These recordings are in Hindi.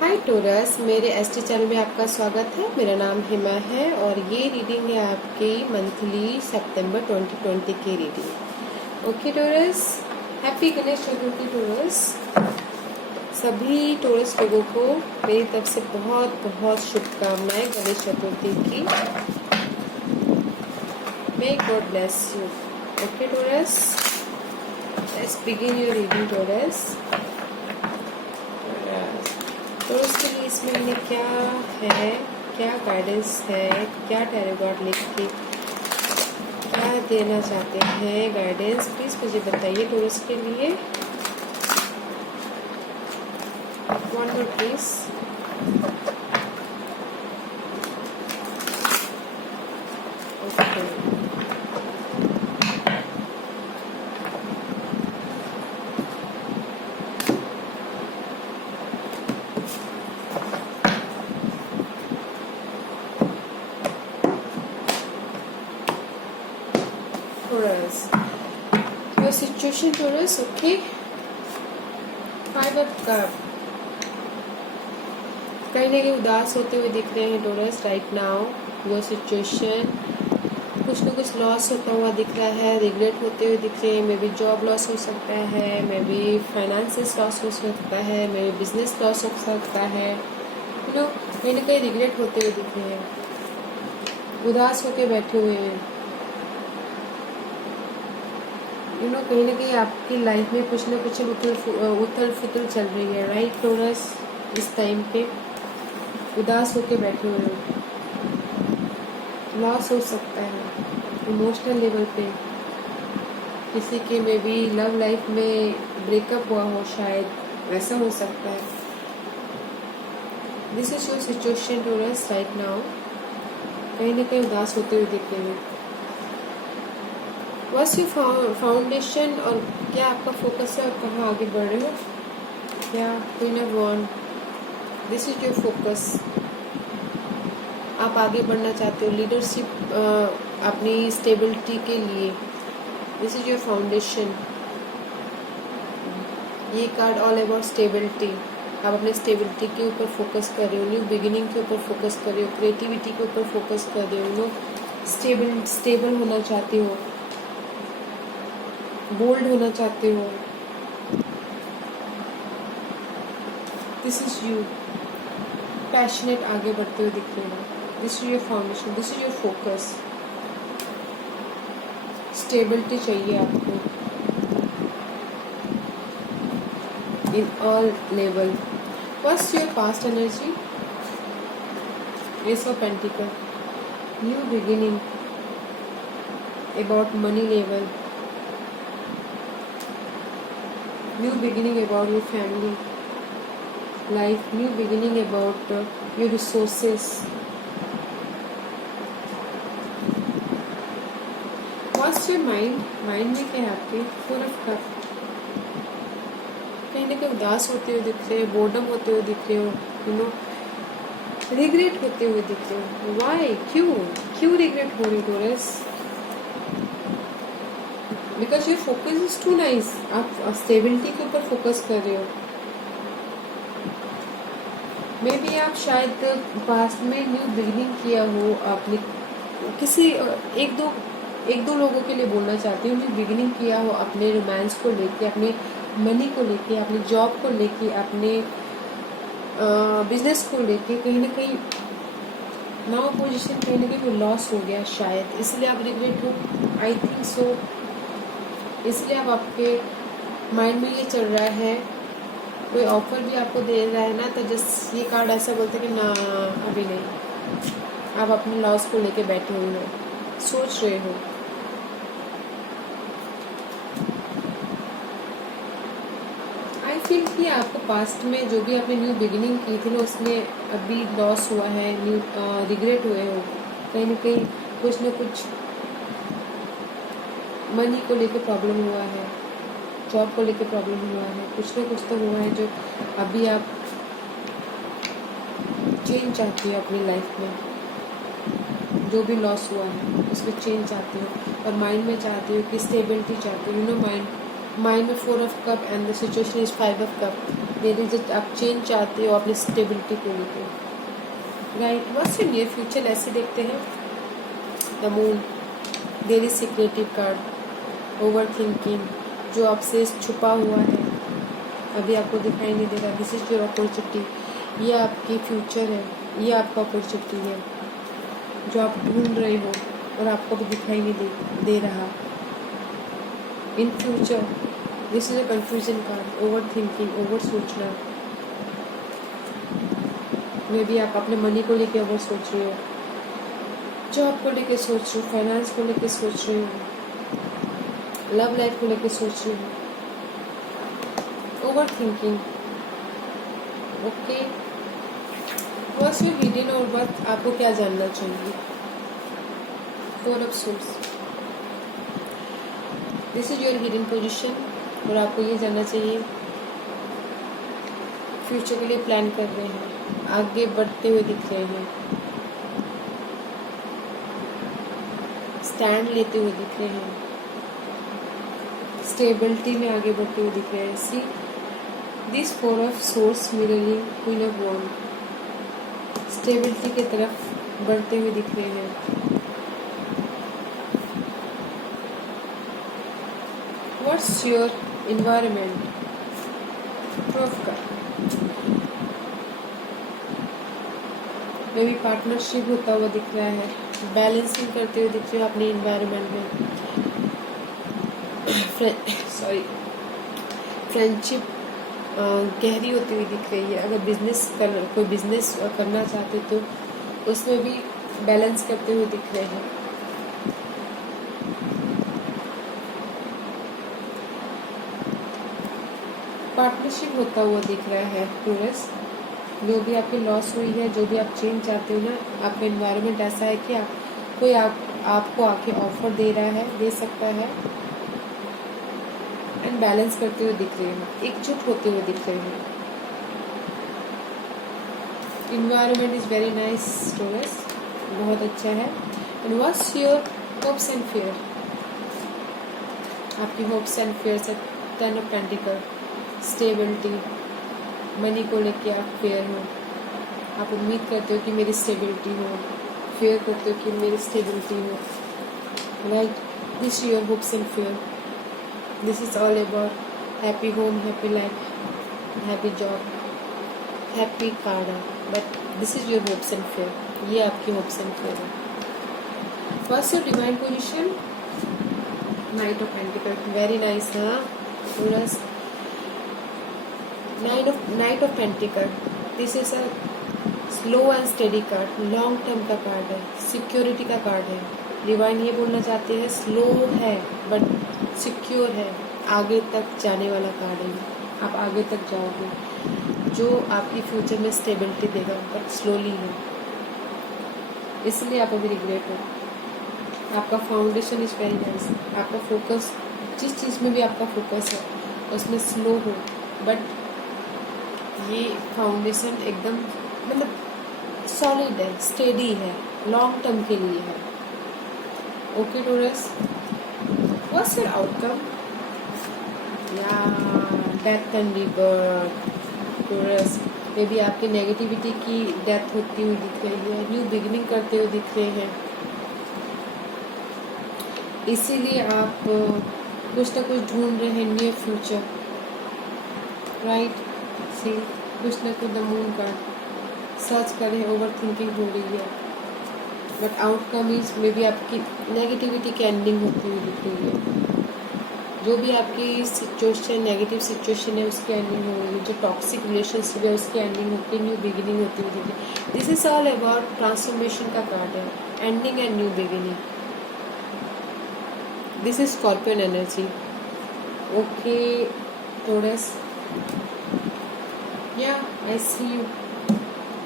हाय टोरस, मेरे एसटी चैनल में आपका स्वागत है। मेरा नाम हिमा है और ये रीडिंग है आपकी मंथली सितंबर 2020 की reading. Okay Taurus, happy Ganesh Chaturthi Taurus. सभी टोरस लोगों को मेरी तरफ से बहुत बहुत शुभकामनाएं गणेश चतुर्थी की। May god bless you. Okay Taurus, let's begin your reading Taurus. तो उसके लिए इस महीने क्या है, क्या गाइडेंस है, क्या टैरो कार्ड लिख के क्या देना चाहते हैं गाइडेंस, प्लीज मुझे बताइए टोरस के लिए। One more please. Okay, Taurus, your situation Taurus, okay? Five of Cup, कहीं ना कहीं उदास होते हुए दिख रहे हैं Taurus right now. Your situation, कुछ ना कुछ लॉस होता हुआ दिख रहा है, रिग्रेट होते हुए दिख रहे हैं। मे बी जॉब लॉस हो सकता है, मे बी फाइनेंसेस लॉस हो सकता है, मे बी बिजनेस लॉस हो सकता है। यू नो, कहीं ना कहीं रिग्रेट होते हुए दिख रहे हैं, उदास होके बैठे हुए हैं। यू नो, कहीं ना कहीं आपकी लाइफ में कुछ ना कुछ उथल फुथल चल रही है राइट टोरस। इस टाइम पे उदास होके बैठे हुए हैं, लॉस हो सकता है इमोशनल लेवल पे। किसी के में भी लव लाइफ में ब्रेकअप हुआ हो, शायद वैसा हो सकता है। This is your situation Taurus right now. कहीं ना कहीं उदास होते हुए दिख रहे हैं। व्हाट्स योर फाउंडेशन, और क्या आपका फोकस है और कहाँ आगे बढ़ रहे हो। क्या queen of wand, this is your focus. आप आगे बढ़ना चाहते हो लीडरशिप, अपनी स्टेबिलिटी के लिए। This is your foundation. ये कार्ड ऑल अबाउट स्टेबिलिटी। आप अपने स्टेबिलिटी के ऊपर फोकस कर रहे हो, न्यू बिगिनिंग के ऊपर फोकस कर रहे हो, क्रिएटिविटी के ऊपर फोकस कर रहे हो। नो, स्टेबल होना चाहते हो, बोल्ड होना चाहते हो। दिस इज यू, पैशनेट आगे बढ़ते हुए दिख रहे हो। This is your foundation, this is your focus. Stability चाहिए आपको in all level. What's your past energy, S of pentacle, new beginning about money level, new beginning about your family life, new beginning about your resources. What's your mind, mind में क्या है आपके। फोर ऑफ कप, कहीं ना कहीं उदास होते हुए दिख रहे हो, बोर्डम होते हुए दिख रहे हो, यू नो, रिग्रेट होते हुए दिख रहे हो। वाई, क्यों क्यों रिग्रेट हो रहे हो Taurus. Because your focus is too nice. आप स्टेबिलिटी के ऊपर फोकस कर रहे हो। मे बी आप शायद पास्ट में न्यू बिगिनिंग किया हो आपने, किसी एक दो लोगों के लिए बोलना चाहती हूँ, न्यू बिगिनिंग किया हो अपने रोमांस को लेके, अपने मनी को लेके, अपने जॉब को लेके, अपने बिजनेस को लेके। कहीं ना कहीं नाउ पोजीशन, कहीं ना कहीं लॉस हो गया शायद, इसलिए आप रिग्रेट हो। आई थिंक सो, इसलिए अब आपके माइंड में ये चल रहा है। कोई ऑफर भी आपको दे रहा है ना, तो जस्ट ये कार्ड ऐसा बोलते कि ना अभी नहीं, आप अपने लॉस को लेके बैठे हुए हो, सोच रहे हो। आई फील कि आपको पास्ट में जो भी आपने न्यू बिगिनिंग की थी ना, उसमें अभी लॉस हुआ है, न्यू रिग्रेट हुए हो। कहीं ना कहीं कुछ न कुछ मनी को लेके प्रॉब्लम हुआ है, जॉब को लेके प्रॉब्लम हुआ है, कुछ ना कुछ तो हुआ है जो अभी आप चेंज चाहती हो अपनी लाइफ में। जो भी लॉस हुआ है उसमें चेंज चाहती हो, और माइंड में चाहती हो कि स्टेबिलिटी चाहती हो। यू नो, माइंड में four of cup and the situation is five of cup. There is आप चेंज चाहते हो अपनी स्टेबिलिटी को लेकर, right. What's your near future, ऐसे देखते हैं। The moon, there is secretive card, over thinking, जो आपसे छुपा हुआ है अभी आपको दिखाई नहीं दे रहा। दिस इज योर अपॉर्चुनिटी, ये आपकी फ्यूचर है, ये आपका अपॉर्चुनिटी है जो आप ढूंढ रहे हो और आपको भी दिखाई नहीं दे रहा। In future this is a confusion card, over thinking, over सोचना। मे बी आप अपने मनी को लेके ओवर सोच रहे हो, जॉब को लेके सोच रहे हो, फाइनेंस को लेके सोच रहे हो, लव लाइफ को लेके सोच रहे हो, over thinking. Okay, what's your hidden और वर्थ, आपको क्या जानना चाहिए। Four of source, this is your hidden position, और आपको ये जानना चाहिए फ्यूचर के लिए प्लान कर रहे हैं, आगे बढ़ते हुए दिख रहे हैं, स्टैंड लेते हुए दिख रहे हैं, स्टेबिलिटी में आगे बढ़ते हुए दिख रहे हैं। See this four of swords mirroring queen of wand, stability की तरफ बढ़ते हुए दिख रहे हैं। व्हाट्स योर इन्वायरमेंट, ट्वेल्थ का मे भी पार्टनरशिप होता हुआ दिख रहा है, बैलेंसिंग करते हुए दिख रहे हो अपने इन्वायरमेंट में। सॉरी, फ्रेंडशिप गहरी होती हुई दिख रही है। अगर कोई बिजनेस करना चाहते तो उसमें भी बैलेंस करते हुए दिख रहे हैं। पार्टनरशिप होता हुआ दिख रहा है टूरिस्ट, जो भी आपकी लॉस हुई है, जो भी आप चेंज चाहते हो ना, आपका एनवायरनमेंट ऐसा है कि कोई आपको आके ऑफर दे रहा है, दे सकता है, एंड बैलेंस करते हुए दिख रहे हैं, एकजुट होते हुए दिख रहे हैं। Environment is very nice tourist, बहुत अच्छा है। And what's your hopes and fear, आपकी होप्स एंड फियर्स है। 10 ऑफ पेंटिकल, स्टेबिलिटी, मनी को लेके आप फेयर हो, आप उम्मीद करते हो कि मेरी स्टेबिलिटी हो, फेयर करते हो कि मेरी स्टेबिलिटी हो, right. This your hopes and fear, this is all about happy home, happy life, happy job, happy card है, but this is your hopes and fear, ये आपकी होप्स एंड फेयर है। First your divine position, knight of pentacle, very nice. हाँ पूरा knight of pentacle, this is a slow and steady card, long term का कार्ड है, सिक्योरिटी का कार्ड है। डिवाइन ये बोलना चाहते हैं स्लो है बट सिक्योर है, आगे तक जाने वाला कार्ड है, आप आगे तक जाओगे, जो आपकी फ्यूचर में स्टेबिलिटी देगा, बट स्लोली है, इसलिए आप अभी रिग्रेट हो। आपका फाउंडेशन इज वेरी नाइस, आपका फोकस जिस चीज़ में भी आपका फोकस है उसमें स्लो हो, बट ये फाउंडेशन एकदम मतलब सॉलिड है, स्टेडी है, लॉन्ग टर्म के लिए है। Okay tours, what's your outcome, या डेथ एंड रीबर्थ। टूरस मे भी आपकी नेगेटिविटी की डेथ होती हुई दिख रही है, न्यू बिगिनिंग करते हुए दिख रहे हैं, इसीलिए आप कुछ ना कुछ ढूंढ रहे हैं न्यू फ्यूचर, राइट। सी कुछ ना कुछ द मून का सर्च कर रहे हैं, ओवर थिंकिंग हो रही है, but outcome is may be आपकी नेगेटिविटी की एंडिंग होती हुई दिख रही है। जो भी आपकी सिचुएशन, नेगेटिव सिचुएशन है उसकी एंडिंग हो रही है, जो टॉक्सिक रिलेशनशिप है उसकी एंडिंग होती है, न्यू बिगिनिंग होती हुई दिख रही है। This is all about transformation का कार्ड है, ending and new beginning. This is scorpion energy. Okay Taurus, I see you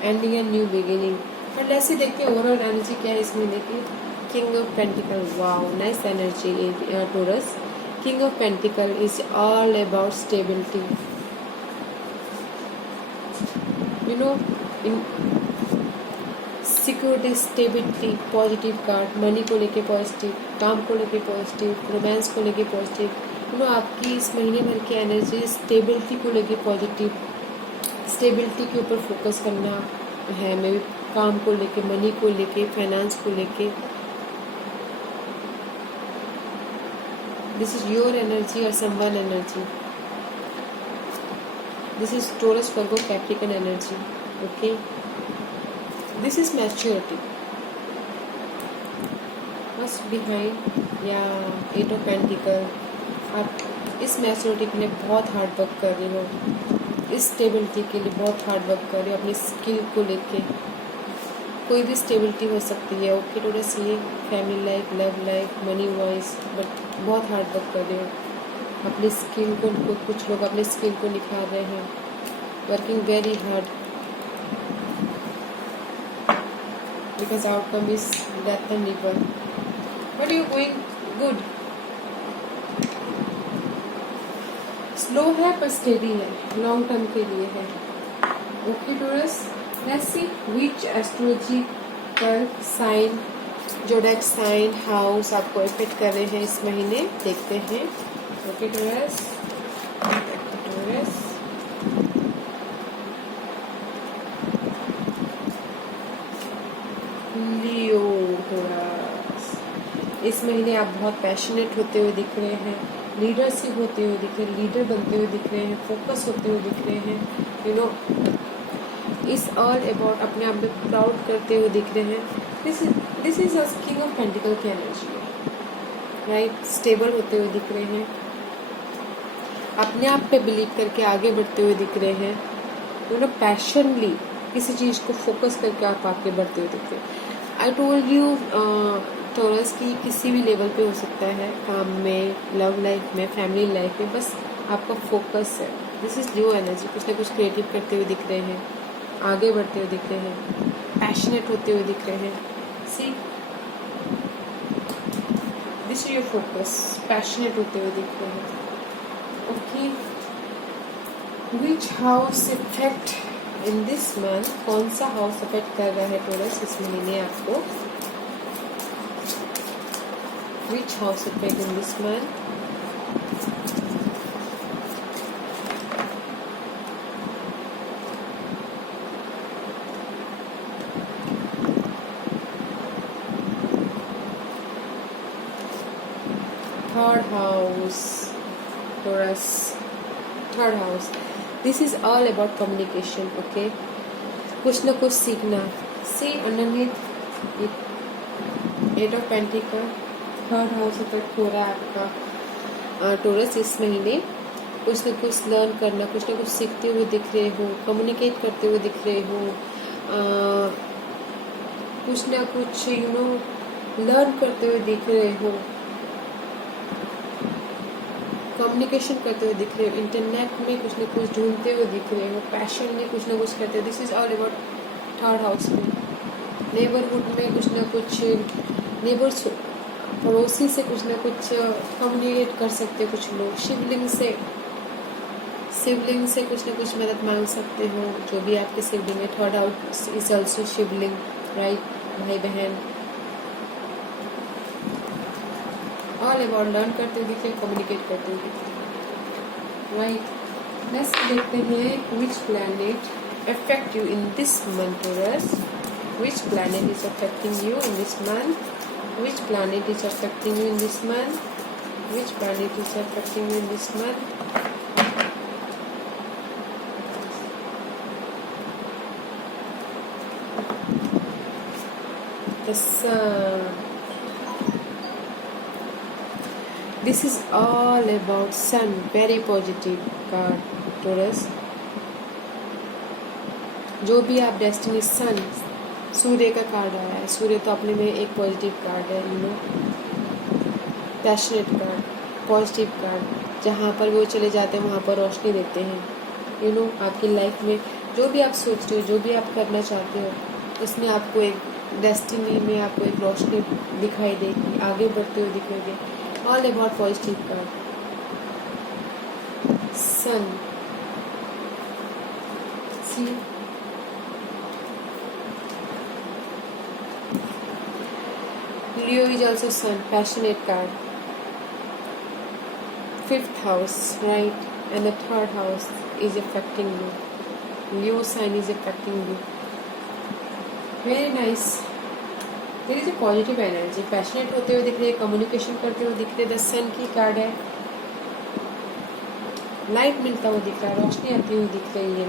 ending a new beginning. And let's see देखते हैं ओवरऑल एनर्जी क्या है इस महीने की। King of pentacle, wow nice energy Taurus. King of pentacle is all about stability, you know, in security, stability, positive card, money को लेके पॉजिटिव, काम को लेके पॉजिटिव, रोमांस को लेके पॉजिटिव, यू नो आपकी इस महीने भर की एनर्जी स्टेबिलिटी को लेके पॉजिटिव, स्टेबिलिटी के ऊपर फोकस करना है, मे बी काम को लेके, मनी को लेके, फाइनेंस को लेके। दिस इज योर एनर्जी और someone energy. This is Taurus Virgo Capricorn energy. Okay, this is maturity. बस बिहाइंड या 8 ऑफ पेंटिकल, आप इस मैच्योरिटी के लिए बहुत हार्ड वर्क कर रही हो, इस स्टेबिलिटी के लिए बहुत हार्ड वर्क कर रही हो, अपनी स्किल को लेके। कोई भी स्टेबिलिटी हो सकती है। ओके टोरस, ये family life, love life, money wise, but बहुत हार्ड वर्क कर रहे हो अपनी स्किल को। कुछ लोग अपने स्किल को निखार रहे हैं, working very hard, because outcome is death and rebirth, but you going good. Slow है पर स्टेडी है, लॉन्ग टर्म के लिए है। Okay Taurus, let's see which astrological sign, zodiac sign, house आपको इफेक्ट कर रहे हैं इस महीने, देखते हैं। ओके टोरस, लियो टोरस, इस महीने आप बहुत पैशनेट होते हुए दिख रहे हैं, लीडरशिप होते हुए दिख रहे हैं, लीडर बनते हुए दिख रहे हैं, फोकस होते हुए दिख रहे हैं। यू नो, इस ऑल अबाउट अपने आप में प्राउड करते हुए दिख रहे हैं। This is a king of pentacle की एनर्जी है, राइट। स्टेबल होते हुए दिख रहे हैं, अपने आप पे बिलीव करके आगे बढ़ते हुए दिख रहे हैं। यू नो, पैशनली किसी चीज़ को फोकस करके आप आगे बढ़ते हुए दिख रहे हैं। आई टोल्ड यू टोरस की किसी भी लेवल पे हो सकता है, काम में, लव लाइफ में, फैमिली लाइफ में, बस आपका फोकस है। दिस इज लियो एनर्जी, कुछ ना कुछ क्रिएटिव करते हुए दिख रहे हैं, आगे बढ़ते हुए दिख रहे हैं, पैशनेट होते हुए दिख रहे हैं। See, this is your focus, passionate होते हुए दिख रहे हैं। Okay, which house effect in this month, कौन सा हाउस इफेक्ट कर रहा है टोरस इस महीने आपको? Which house effect in this month? Third house Taurus, third house, this is all about communication. Okay, कुछ ना कुछ सीखना। See underneath 8 of pentacle, third house effect हो रहा है आपका टोरस इस महीने। कुछ ना कुछ लर्न करना, कुछ ना कुछ सीखते हुए दिख रहे हो, कम्युनिकेट करते हुए दिख रहे हो, कुछ ना कुछ यू नो लर्न करते हुए दिख रहे हो, कम्युनिकेशन करते हुए दिख रहे हो, इंटरनेट में कुछ ना कुछ ढूंढते हुए दिख रहे हो, पैशन में कुछ ना कुछ करते हो। This is all about third house में। नेबरहुड में कुछ ना कुछ, नेबर्स, पड़ोसी से कुछ ना कुछ कम्युनिकेट कर सकते हो कुछ लोग। शिवलिंग से कुछ ना कुछ मदद मांग सकते हो, जो भी आपके शिवलिंग है। Third house is also Shivling, right, भाई बहन। ऑल अबाउट लर्न करते हुए दिखे, कम्युनिकेट करते हुए दिखे, राइट। नेक्स्ट देखते हैं which planet affect you in this month Taurus. Which planet is affecting you in this month? Which planet is affecting you in this month? Which planet is affecting you in this month? The sun. This is all about sun, very positive card Taurus. जो भी आप डेस्टिनी, सन, सूर्य का कार्ड आया है। सूर्य तो अपने में एक पॉजिटिव कार्ड है, you know, passionate card, positive card. जहाँ पर वो चले जाते हैं वहाँ पर रोशनी देते हैं। यू नो, आपकी लाइफ में जो भी आप सोचते हो, जो भी आप करना चाहते हो, उसमें आपको एक डेस्टिनी में आपको एक रोशनी दिखाई देगी, आगे बढ़ते हुए दिखेंगे। All about positive card, sun. See, Leo is also sun, passionate card. 5th house, right, and the 3rd house is affecting you. Leo sign is affecting you. Very nice. There is a positive energy. Passionate होते हुए दिख रहे हैं, कम्युनिकेशन करते हुए दिख रहे हैं. द सन की कार्ड है. लाइट मिलता हुआ दिख रहा है, रोशनी आती हुई दिख रही है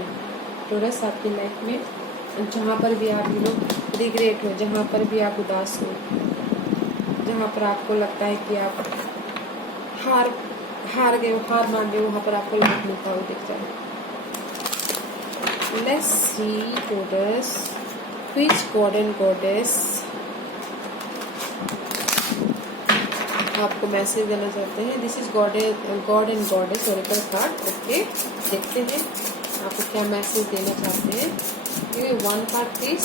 टोरस आपकी लाइफ में. जहाँ पर भी आप रिग्रेट हो, जहाँ पर भी आप उदास हो, जहाँ पर आपको लगता है कि आप हार गए हो, हार मान गए हो, वहाँ पर आपको लाइट मिलता हुआ दिख रहा है. Let's see Taurus, which god and goddess आपको मैसेज देना चाहते हैं. This is God and goddess Oracle card. Okay, देखते हैं आपको क्या मैसेज देना चाहते हैं. ये one card please.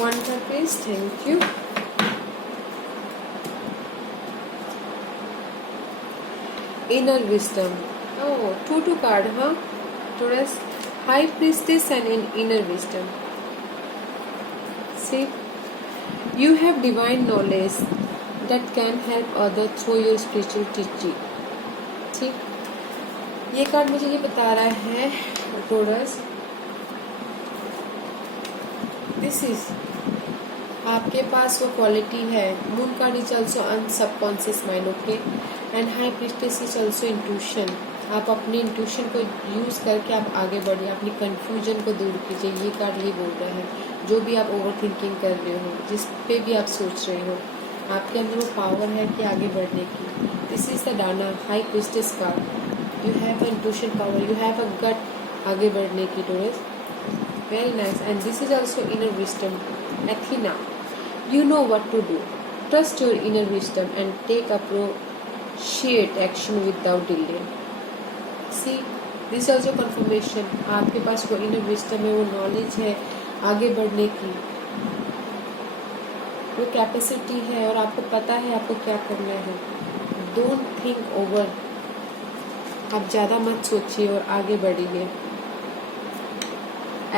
One card please. Thank you. Inner wisdom. Oh, 2 card, huh? Taurus, High Priestess and inner wisdom. See, you have divine knowledge that can help others through your spiritual teaching. See, ये कार्ड मुझे ये बता रहा है Taurus, this is आपके पास वो क्वालिटी है. Moon card is also unsubconscious mind. Okay, and high priestess is also intuition. आप अपनी इंट्यूशन को यूज करके आप आगे बढ़िए, अपनी कंफ्यूजन को दूर कीजिए. ये कार्ड ये बोल रहा है, जो भी आप ओवर थिंकिंग कर रहे हो, जिस पे भी आप सोच रहे हो, आपके अंदर वो पावर है कि आगे बढ़ने की. दिस इज द डाना high priestess card. You have a intuition power, you have a gut आगे बढ़ने की. Taurus, very nice. And this is also inner wisdom. Athena, you know what to do. Trust your inner wisdom and take appropriate action without delay. See, this is also confirmation. आपके पास वो inner wisdom है, वो knowledge है आगे बढ़ने की, वो कैपेसिटी है और आपको पता है आपको क्या करना है. Don't think over. आप ज़्यादा मत सोचिए और आगे बढ़िए.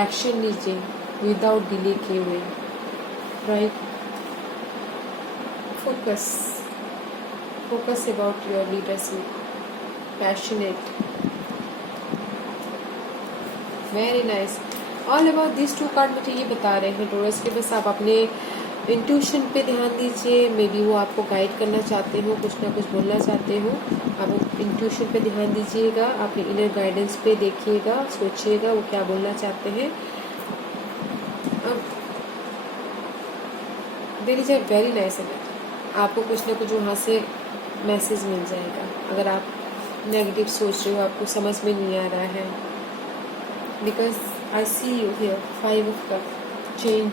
एक्शन लीजिए विदाउट डिले किए हुए. Right, focus about your leadership. Passionate. Very nice. All about these 2 card मुझे ये बता रहे हैं टोरस के. बस आप अपने इंट्यूशन पे ध्यान दीजिए. मे बी वो आपको गाइड करना चाहते हो, कुछ ना कुछ बोलना चाहते हो. आप इंट्यूशन पे ध्यान दीजिएगा, अपने इनर गाइडेंस पे देखिएगा, सोचिएगा वो क्या बोलना चाहते हैं. अब there is a very nice energy. आपको कुछ ना कुछ वहाँ से मैसेज मिल जाएगा. अगर आप नेगेटिव सोच रहे हो, आपको समझ में नहीं आ रहा है, because I see you here 5 of cup. Change.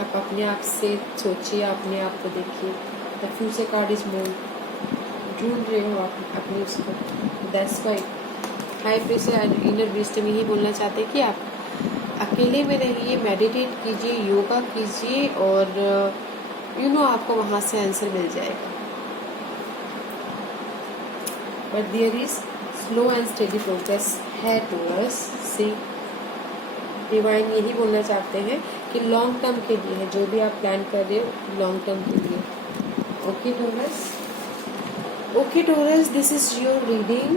आप अपने आप से सोचिए, अपने आप को देखिए. The future card is moon. ढूंढ रहे हो आप अपने उसको. That's why high pressure and inner wisdom यही बोलना चाहते हैं कि आप अकेले में रहिए, मेडिटेट कीजिए, योगा कीजिए और आपको वहाँ से आंसर मिल जाएगा. But there is slow and steady progress है टूवर्ड्स. सी, डिवाइन यही बोलना चाहते हैं कि लॉन्ग टर्म के लिए है, जो भी आप प्लान कर रहे हो लॉन्ग टर्म के लिए. Okay towards. Okay Taurus, this is your reading.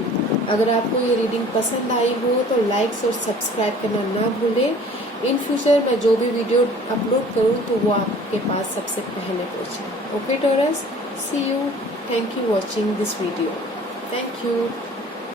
अगर आपको ये रीडिंग पसंद आई हो तो लाइक्स और सब्सक्राइब करना ना भूलें. इन फ्यूचर मैं जो भी वीडियो अपलोड करूँ तो वो आपके पास सबसे पहले पहुँचे. Okay Taurus, see you. Thank you watching this video. Thank you.